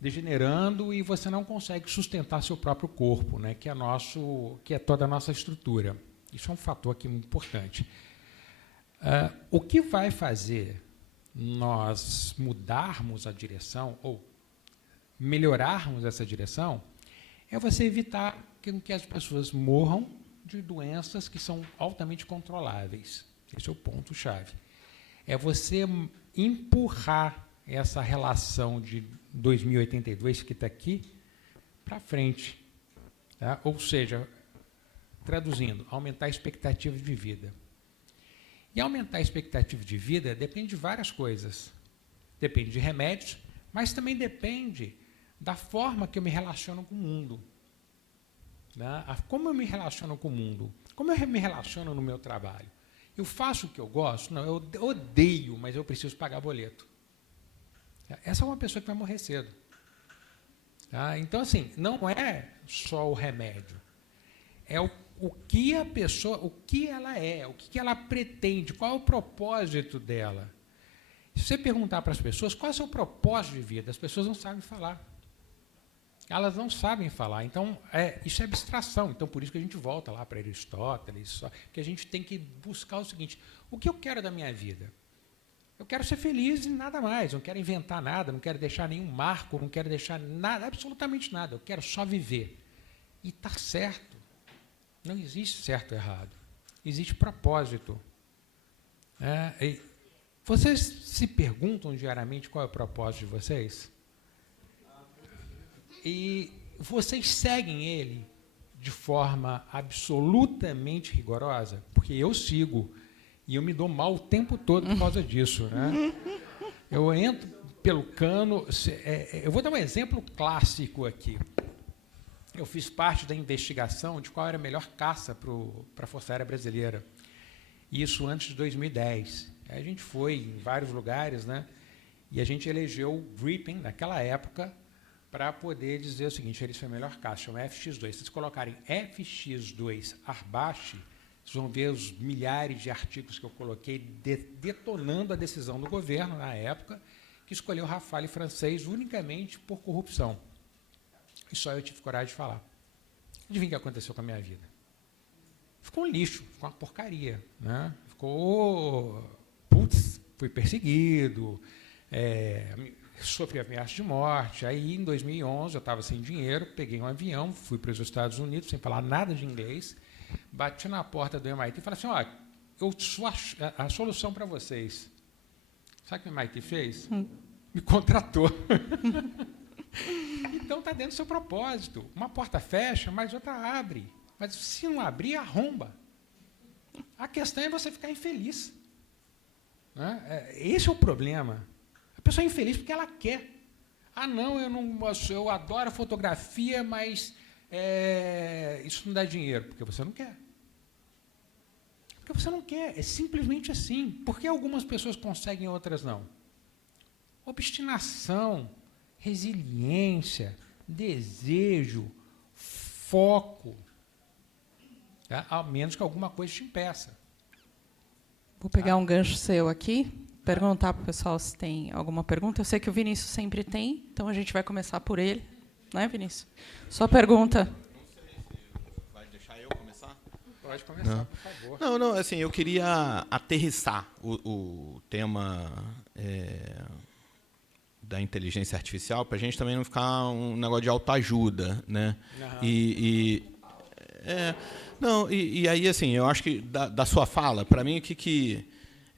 degenerando e você não consegue sustentar seu próprio corpo, né, que é toda a nossa estrutura. Isso é um fator aqui muito importante. O que vai fazer nós mudarmos a direção ou melhorarmos essa direção é você evitar que as pessoas morram de doenças que são altamente controláveis. Esse é o ponto-chave. É você empurrar essa relação de 2082 que está aqui para frente. Tá? Ou seja, traduzindo, aumentar a expectativa de vida. E aumentar a expectativa de vida depende de várias coisas. Depende de remédios, mas também depende da forma que eu me relaciono com o mundo. Né? Como eu me relaciono com o mundo? Como eu me relaciono no meu trabalho? Eu faço o que eu gosto? Não, eu odeio, mas eu preciso pagar boleto. Essa é uma pessoa que vai morrer cedo. Tá? Então, assim, não é só o remédio. É o que a pessoa, o que ela é, o que ela pretende, qual é o propósito dela. Se você perguntar para as pessoas qual é o seu propósito de vida, as pessoas não sabem falar. Elas não sabem falar. Então, isso é abstração. Então, por isso que a gente volta lá para Aristóteles, que a gente tem que buscar o seguinte, o que eu quero da minha vida? Eu quero ser feliz e nada mais, não quero inventar nada, não quero deixar nenhum marco, não quero deixar nada, absolutamente nada, eu quero só viver. E está certo. Não existe certo ou errado. Existe propósito. E vocês se perguntam diariamente qual é o propósito de vocês? E vocês seguem ele de forma absolutamente rigorosa? Porque eu sigo, e eu me dou mal o tempo todo por causa disso. Né? Eu entro pelo cano... eu vou dar um exemplo clássico aqui. Eu fiz parte da investigação de qual era a melhor caça para a Força Aérea Brasileira. Isso antes de 2010. A gente foi em vários lugares, né? E a gente elegeu o Gripen, naquela época, para poder dizer o seguinte: ele foi a melhor caça, chama FX2. Se vocês colocarem FX2 Arbache, vocês vão ver os milhares de artigos que eu coloquei detonando a decisão do governo, na época, que escolheu o Rafale francês unicamente por corrupção. E só eu tive coragem de falar. Adivinha o que aconteceu com a minha vida? Ficou um lixo, ficou uma porcaria. Né? Ficou... Putz, fui perseguido, sofri ameaça de morte. Aí, em 2011, eu estava sem dinheiro, peguei um avião, fui para os Estados Unidos, sem falar nada de inglês, bati na porta do MIT e falei assim, olha, eu sou a solução para vocês. Sabe o que o MIT fez? Me contratou. Então, está dentro do seu propósito. Uma porta fecha, mas outra abre. Mas se não abrir, arromba. A questão é você ficar infeliz. Né? Esse é o problema. A pessoa é infeliz porque ela quer. Ah, não, eu adoro fotografia, mas isso não dá dinheiro. Porque você não quer. Porque você não quer. É simplesmente assim. Por que algumas pessoas conseguem e outras não? Obstinação, resiliência, desejo, foco. Tá? A menos que alguma coisa te impeça. Vou pegar um gancho seu aqui, perguntar para o pessoal se tem alguma pergunta. Eu sei que o Vinícius sempre tem, então a gente vai começar por ele. Né, Vinícius? Sua pergunta. Não sei se vai deixar eu começar? Pode começar, por favor. Não, assim, eu queria aterrissar o tema da inteligência artificial, para a gente também não ficar um negócio de autoajuda, né? Uhum. E aí, assim, eu acho que da sua fala, para mim, o que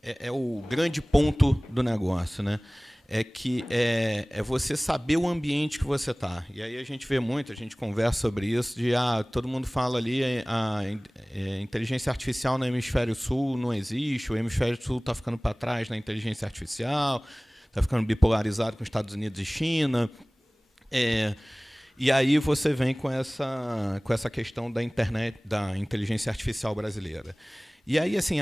é o grande ponto do negócio, né? É você saber o ambiente que você está. E aí a gente vê muito, a gente conversa sobre isso, todo mundo fala ali, a inteligência artificial no hemisfério sul não existe, o hemisfério sul está ficando para trás na inteligência artificial, está ficando bipolarizado com Estados Unidos e China. E aí você vem com essa questão da internet, da inteligência artificial brasileira. E aí, assim,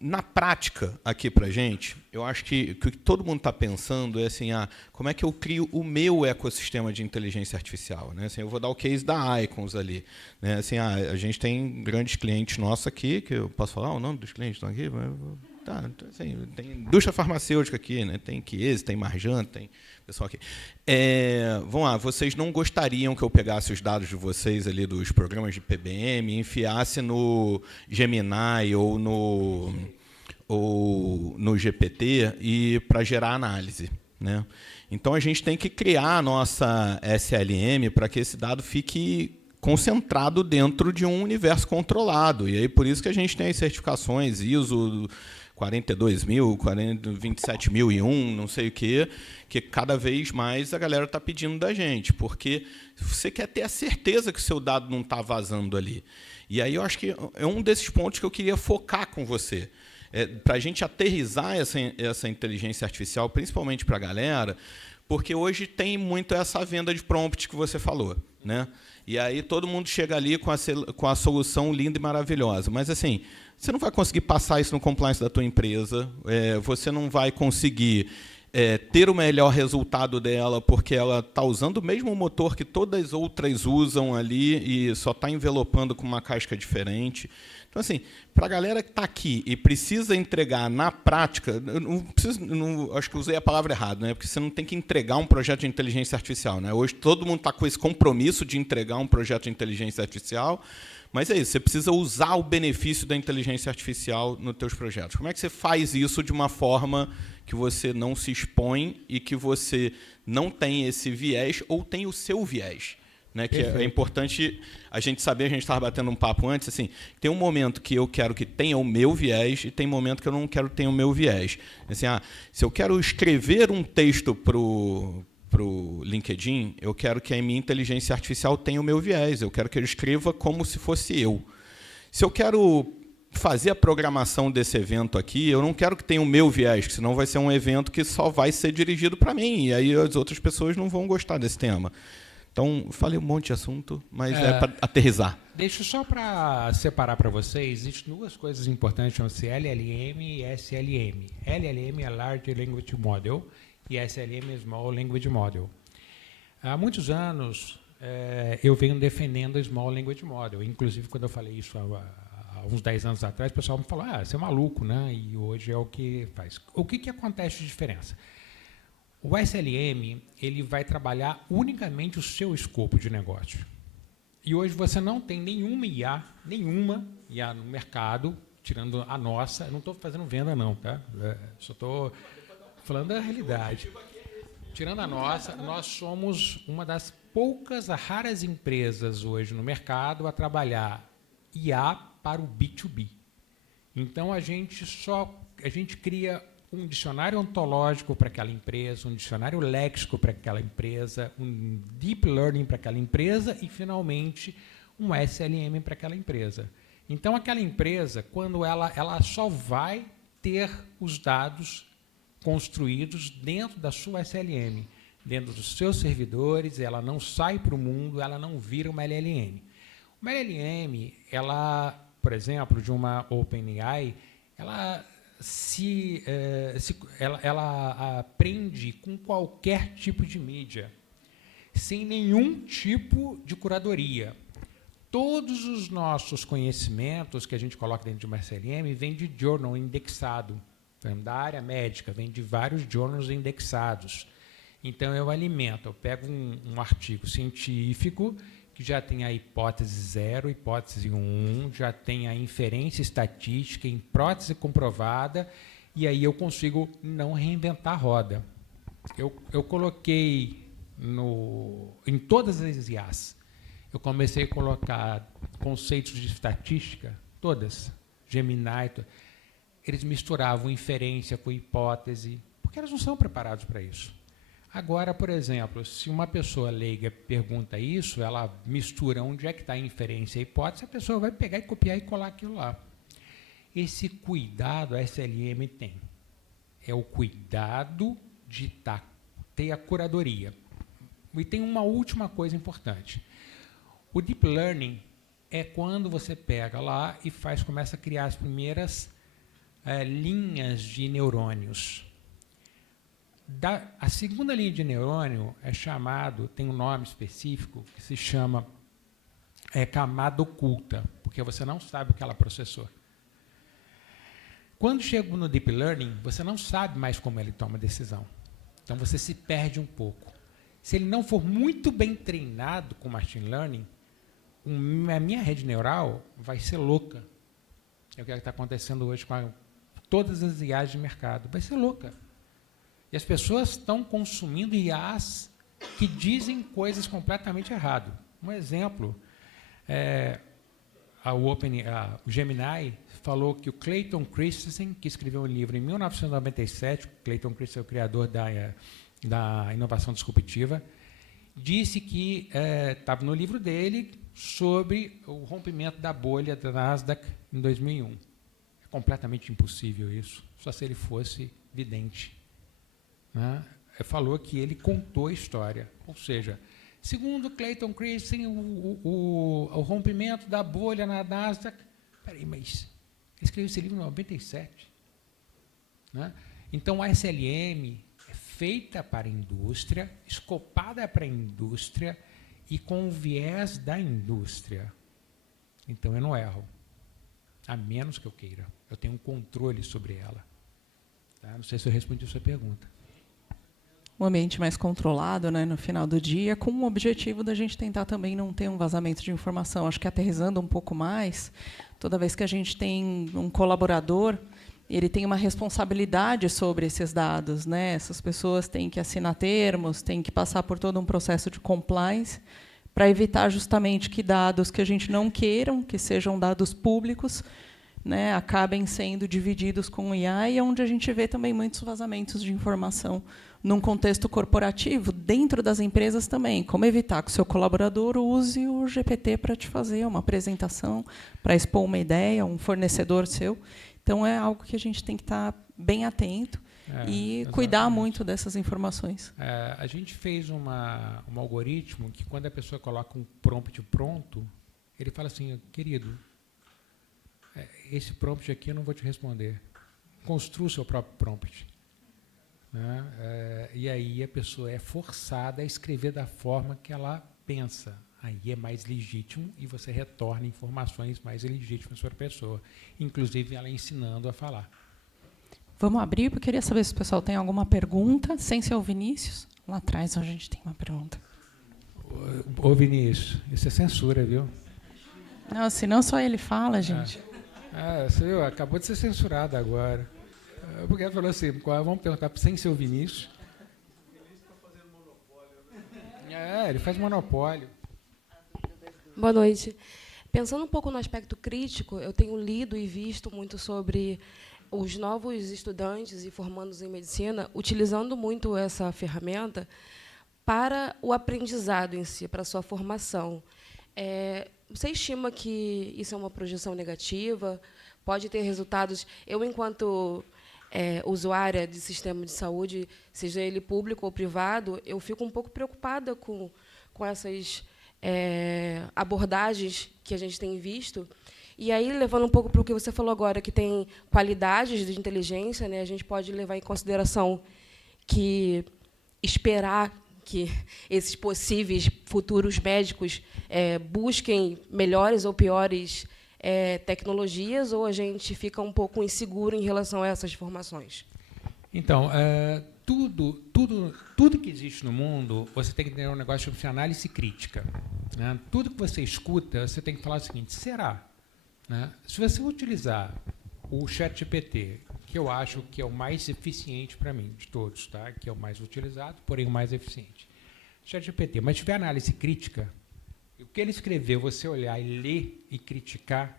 na prática, aqui para a gente, eu acho que o que todo mundo está pensando é assim, como é que eu crio o meu ecossistema de inteligência artificial? Né? Assim, eu vou dar o case da Icons ali. Né? Assim, a gente tem grandes clientes nossos aqui, que eu posso falar o nome dos clientes que estão aqui? Tá, assim, tem indústria farmacêutica aqui, né? Tem Chiesi, tem Marjan, tem pessoal aqui. Vamos lá, vocês não gostariam que eu pegasse os dados de vocês ali dos programas de PBM e enfiasse no Gemini ou no GPT para gerar análise, né? Então, a gente tem que criar a nossa SLM para que esse dado fique concentrado dentro de um universo controlado. E aí, por isso que a gente tem as certificações ISO 42.000, 27.001, não sei o quê, que cada vez mais a galera está pedindo da gente, porque você quer ter a certeza que o seu dado não está vazando ali. E aí eu acho que é um desses pontos que eu queria focar com você, para a gente aterrissar essa inteligência artificial, principalmente para a galera, porque hoje tem muito essa venda de prompt que você falou, né? E aí todo mundo chega ali com a solução linda e maravilhosa. Mas, assim, você não vai conseguir passar isso no compliance da tua empresa, você não vai conseguir ter o melhor resultado dela, porque ela está usando o mesmo motor que todas as outras usam ali e só está envelopando com uma casca diferente. Então, assim, para a galera que está aqui e precisa entregar na prática, acho que usei a palavra errada, né? Porque você não tem que entregar um projeto de inteligência artificial. Né? Hoje todo mundo está com esse compromisso de entregar um projeto de inteligência artificial, mas é isso, você precisa usar o benefício da inteligência artificial nos teus projetos. Como é que você faz isso de uma forma que você não se expõe e que você não tem esse viés ou tem o seu viés? Né, que é importante a gente saber, a gente estava batendo um papo antes, assim, tem um momento que eu quero que tenha o meu viés e tem momento que eu não quero que tenha o meu viés. Assim, se eu quero escrever um texto para o LinkedIn, eu quero que a minha inteligência artificial tenha o meu viés, eu quero que ele escreva como se fosse eu. Se eu quero fazer a programação desse evento aqui, eu não quero que tenha o meu viés, senão vai ser um evento que só vai ser dirigido para mim, e aí as outras pessoas não vão gostar desse tema. Então, falei um monte de assunto, mas é para aterrissar. Deixa só para separar para vocês, existem duas coisas importantes, chamam-se LLM e SLM. LLM é Large Language Model e SLM é Small Language Model. Há muitos anos, eu venho defendendo o Small Language Model. Inclusive, quando eu falei isso há uns 10 anos atrás, o pessoal me falou, você é maluco, né? E hoje é o que faz. O que acontece de diferença? O SLM ele vai trabalhar unicamente o seu escopo de negócio. E hoje você não tem nenhuma IA no mercado, tirando a nossa. Eu não estou fazendo venda, não, tá? Só estou falando da realidade. Tirando a nossa, nós somos uma das poucas, raras empresas hoje no mercado a trabalhar IA para o B2B. Então, a gente cria um dicionário ontológico para aquela empresa, um dicionário léxico para aquela empresa, um deep learning para aquela empresa e, finalmente, um SLM para aquela empresa. Então, aquela empresa, quando ela só vai ter os dados construídos dentro da sua SLM, dentro dos seus servidores, ela não sai para o mundo, ela não vira uma LLM. Uma LLM, ela, por exemplo, de uma OpenAI, ela aprende com qualquer tipo de mídia, sem nenhum tipo de curadoria. Todos os nossos conhecimentos que a gente coloca dentro de uma SLM vêm de journal indexado, da área médica, vem de vários journals indexados. Então, eu pego um artigo científico que já tem a hipótese 0, hipótese 1, já tem a inferência estatística, hipótese comprovada, e aí eu consigo não reinventar a roda. Eu coloquei em todas as IAs, eu comecei a colocar conceitos de estatística, todas, Gemini, eles misturavam inferência com hipótese, porque eles não são preparados para isso. Agora, por exemplo, se uma pessoa leiga pergunta isso, ela mistura onde é que está a inferência e a hipótese, a pessoa vai pegar e copiar e colar aquilo lá. Esse cuidado a SLM tem. É o cuidado de ter a curadoria. E tem uma última coisa importante. O Deep Learning é quando você pega lá e começa a criar as primeiras linhas de neurônios. A segunda linha de neurônio tem um nome específico que se chama camada oculta, porque você não sabe o que ela processou. Quando chega no Deep Learning, você não sabe mais como ele toma decisão. Então, você se perde um pouco. Se ele não for muito bem treinado com Machine Learning, a minha rede neural vai ser louca. É o que está acontecendo hoje com todas as IAs de mercado. Vai ser louca. E as pessoas estão consumindo IAs que dizem coisas completamente erradas. Um exemplo, o Gemini falou que o Clayton Christensen, que escreveu um livro em 1997, Clayton Christensen é o criador da inovação disruptiva, disse que estava no livro dele sobre o rompimento da bolha da Nasdaq em 2001. É completamente impossível isso, só se ele fosse vidente. Né? Falou que ele contou a história. Ou seja, segundo Clayton Christensen, o rompimento da bolha na Nasdaq... Peraí, mas ele escreveu esse livro em 97. Né? Então, a SLM é feita para a indústria, escopada para a indústria e com o viés da indústria. Então, eu não erro. A menos que eu queira. Eu tenho um controle sobre ela. Tá? Não sei se eu respondi a sua pergunta. Um ambiente mais controlado, né, no final do dia, com o objetivo da gente tentar também não ter um vazamento de informação. Acho que aterrissando um pouco mais, toda vez que a gente tem um colaborador, ele tem uma responsabilidade sobre esses dados, né? Essas pessoas têm que assinar termos, têm que passar por todo um processo de compliance para evitar justamente que dados que a gente não queiram, que sejam dados públicos, né, acabem sendo divididos com o IA, e onde a gente vê também muitos vazamentos de informação num contexto corporativo, dentro das empresas também. Como evitar que o seu colaborador use o GPT para te fazer uma apresentação, para expor uma ideia, um fornecedor seu. Então, é algo que a gente tem que estar bem atento e cuidar muito dessas informações. A gente fez um algoritmo que, quando a pessoa coloca um prompt pronto, ele fala assim, querido, esse prompt aqui eu não vou te responder. Construa o seu próprio prompt. Né? E aí a pessoa é forçada a escrever da forma que ela pensa. Aí é mais legítimo e você retorna informações mais legítimas para a pessoa, inclusive ela ensinando a falar. Vamos abrir, porque eu queria saber se o pessoal tem alguma pergunta, sem ser o Vinícius. Lá atrás a gente tem uma pergunta. Ô Vinícius, isso é censura, viu? Não, senão só ele fala, gente. Você viu? Acabou de ser censurado agora. Porque ela falou assim, vamos perguntar sem ser o Vinícius. Ele faz monopólio. Boa noite. Pensando um pouco no aspecto crítico, eu tenho lido e visto muito sobre os novos estudantes e formandos em medicina utilizando muito essa ferramenta para o aprendizado em si, para a sua formação. Você estima que isso é uma projeção negativa? Pode ter resultados? Eu, enquanto usuária de sistema de saúde, seja ele público ou privado, eu fico um pouco preocupada com essas abordagens que a gente tem visto. E aí, levando um pouco para o que você falou agora, que tem qualidades de inteligência, né, a gente pode levar em consideração que esperar que esses possíveis futuros médicos busquem melhores ou piores tecnologias, ou a gente fica um pouco inseguro em relação a essas informações? Então, tudo que existe no mundo, você tem que ter um negócio de análise crítica. Né? Tudo que você escuta, você tem que falar o seguinte, será? Né? Se você utilizar o ChatGPT, que eu acho que é o mais eficiente para mim, de todos, tá? Que é o mais utilizado, porém o mais eficiente. ChatGPT, mas tiver análise crítica, o que ele escreveu, você olhar e ler e criticar,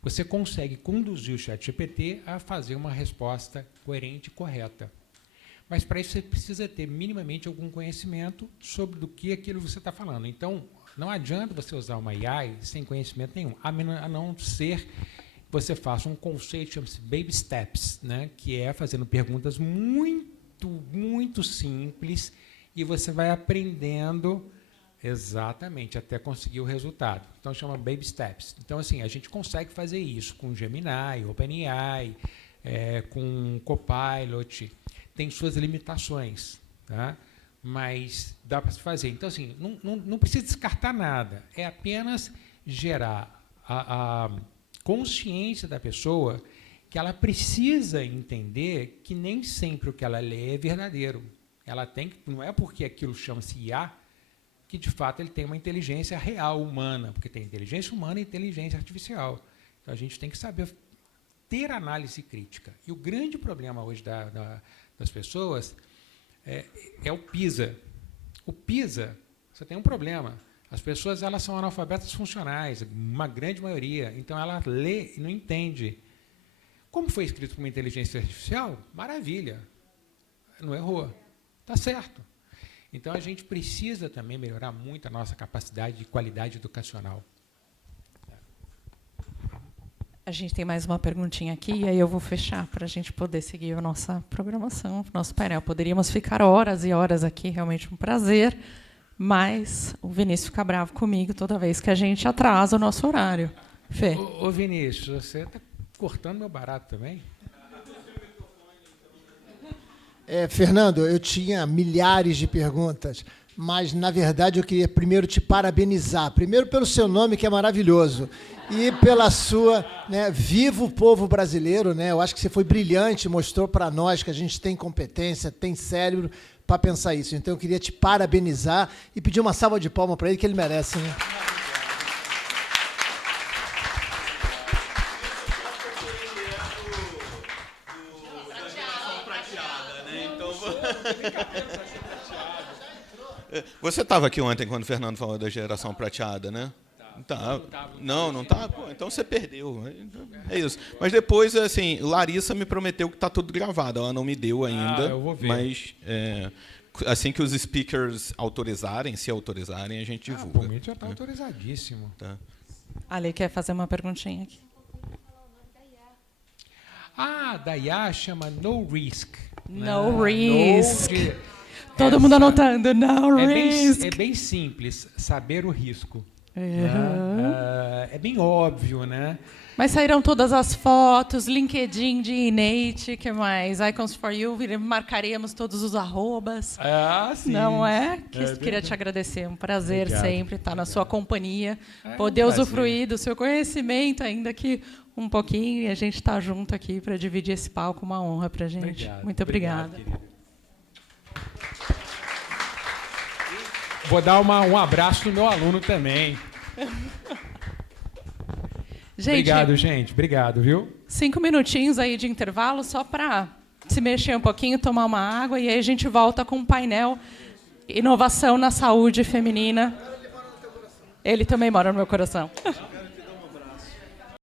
você consegue conduzir o ChatGPT a fazer uma resposta coerente e correta. Mas, para isso, você precisa ter minimamente algum conhecimento sobre do que aquilo você está falando. Então, não adianta você usar uma AI sem conhecimento nenhum, a não ser você faça um conceito, chama-se Baby Steps, né, que é fazendo perguntas muito simples, e você vai aprendendo exatamente até conseguir o resultado. Então, chama Baby Steps. Então, assim, a gente consegue fazer isso com Gemini, OpenAI, com Copilot. Tem suas limitações, tá? Mas dá para se fazer. Então, assim, não precisa descartar nada. É apenas gerar a consciência da pessoa que ela precisa entender que nem sempre o que ela lê é verdadeiro. Ela tem que, não é porque aquilo chama-se IA que, de fato, ele tem uma inteligência real, humana, porque tem inteligência humana e inteligência artificial. Então, a gente tem que saber ter análise crítica. E o grande problema hoje das pessoas é o PISA. O PISA, você tem um problema. As pessoas elas são analfabetas funcionais, uma grande maioria. Então, ela lê e não entende. Como foi escrito por uma inteligência artificial? Maravilha. Não errou. Está certo. Então, a gente precisa também melhorar muito a nossa capacidade de qualidade educacional. A gente tem mais uma perguntinha aqui, e aí eu vou fechar para a gente poder seguir a nossa programação, o nosso painel. Poderíamos ficar horas e horas aqui, realmente um prazer, mas o Vinícius fica bravo comigo toda vez que a gente atrasa o nosso horário. Fê. Ô Vinícius, você está cortando meu barato também? Fernando, eu tinha milhares de perguntas, mas, na verdade, eu queria primeiro te parabenizar. Primeiro pelo seu nome, que é maravilhoso, e pela sua... Né, viva o povo brasileiro. Né, eu acho que você foi brilhante, mostrou para nós que a gente tem competência, tem cérebro para pensar isso. Então, eu queria te parabenizar e pedir uma salva de palmas para ele, que ele merece. Né? Você estava aqui ontem quando o Fernando falou da geração prateada, né? Tá. Não tá? Pô, então você perdeu. É isso. Mas depois, assim, Larissa me prometeu que está tudo gravado. Ela não me deu ainda. Eu vou ver. Mas assim que os speakers autorizarem, se autorizarem, a gente divulga. Por mim já está autorizadíssimo. Tá. Ale quer fazer uma perguntinha aqui. Da IA chama No Risk. No Risk. Todo Essa- mundo anotando. No Risk. É bem simples, saber o risco. Uhum. É bem óbvio, né? Mas saíram todas as fotos, LinkedIn de Innate, que mais? Icons for You, marcaremos todos os arrobas. Sim. Não é? Queria verdade. te agradecer, um prazer Obrigado. sempre estar na sua companhia, um poder prazer. usufruir do seu conhecimento, ainda que um pouquinho, e a gente está junto aqui para dividir esse palco, uma honra para a gente. Obrigado. Muito obrigada. Querido. Vou dar um abraço no meu aluno também. Gente, Obrigado, gente. Obrigado, viu? 5 minutinhos aí de intervalo, só para se mexer um pouquinho, tomar uma água, e aí a gente volta com um painel Inovação na Saúde Feminina. Ele também mora no meu coração.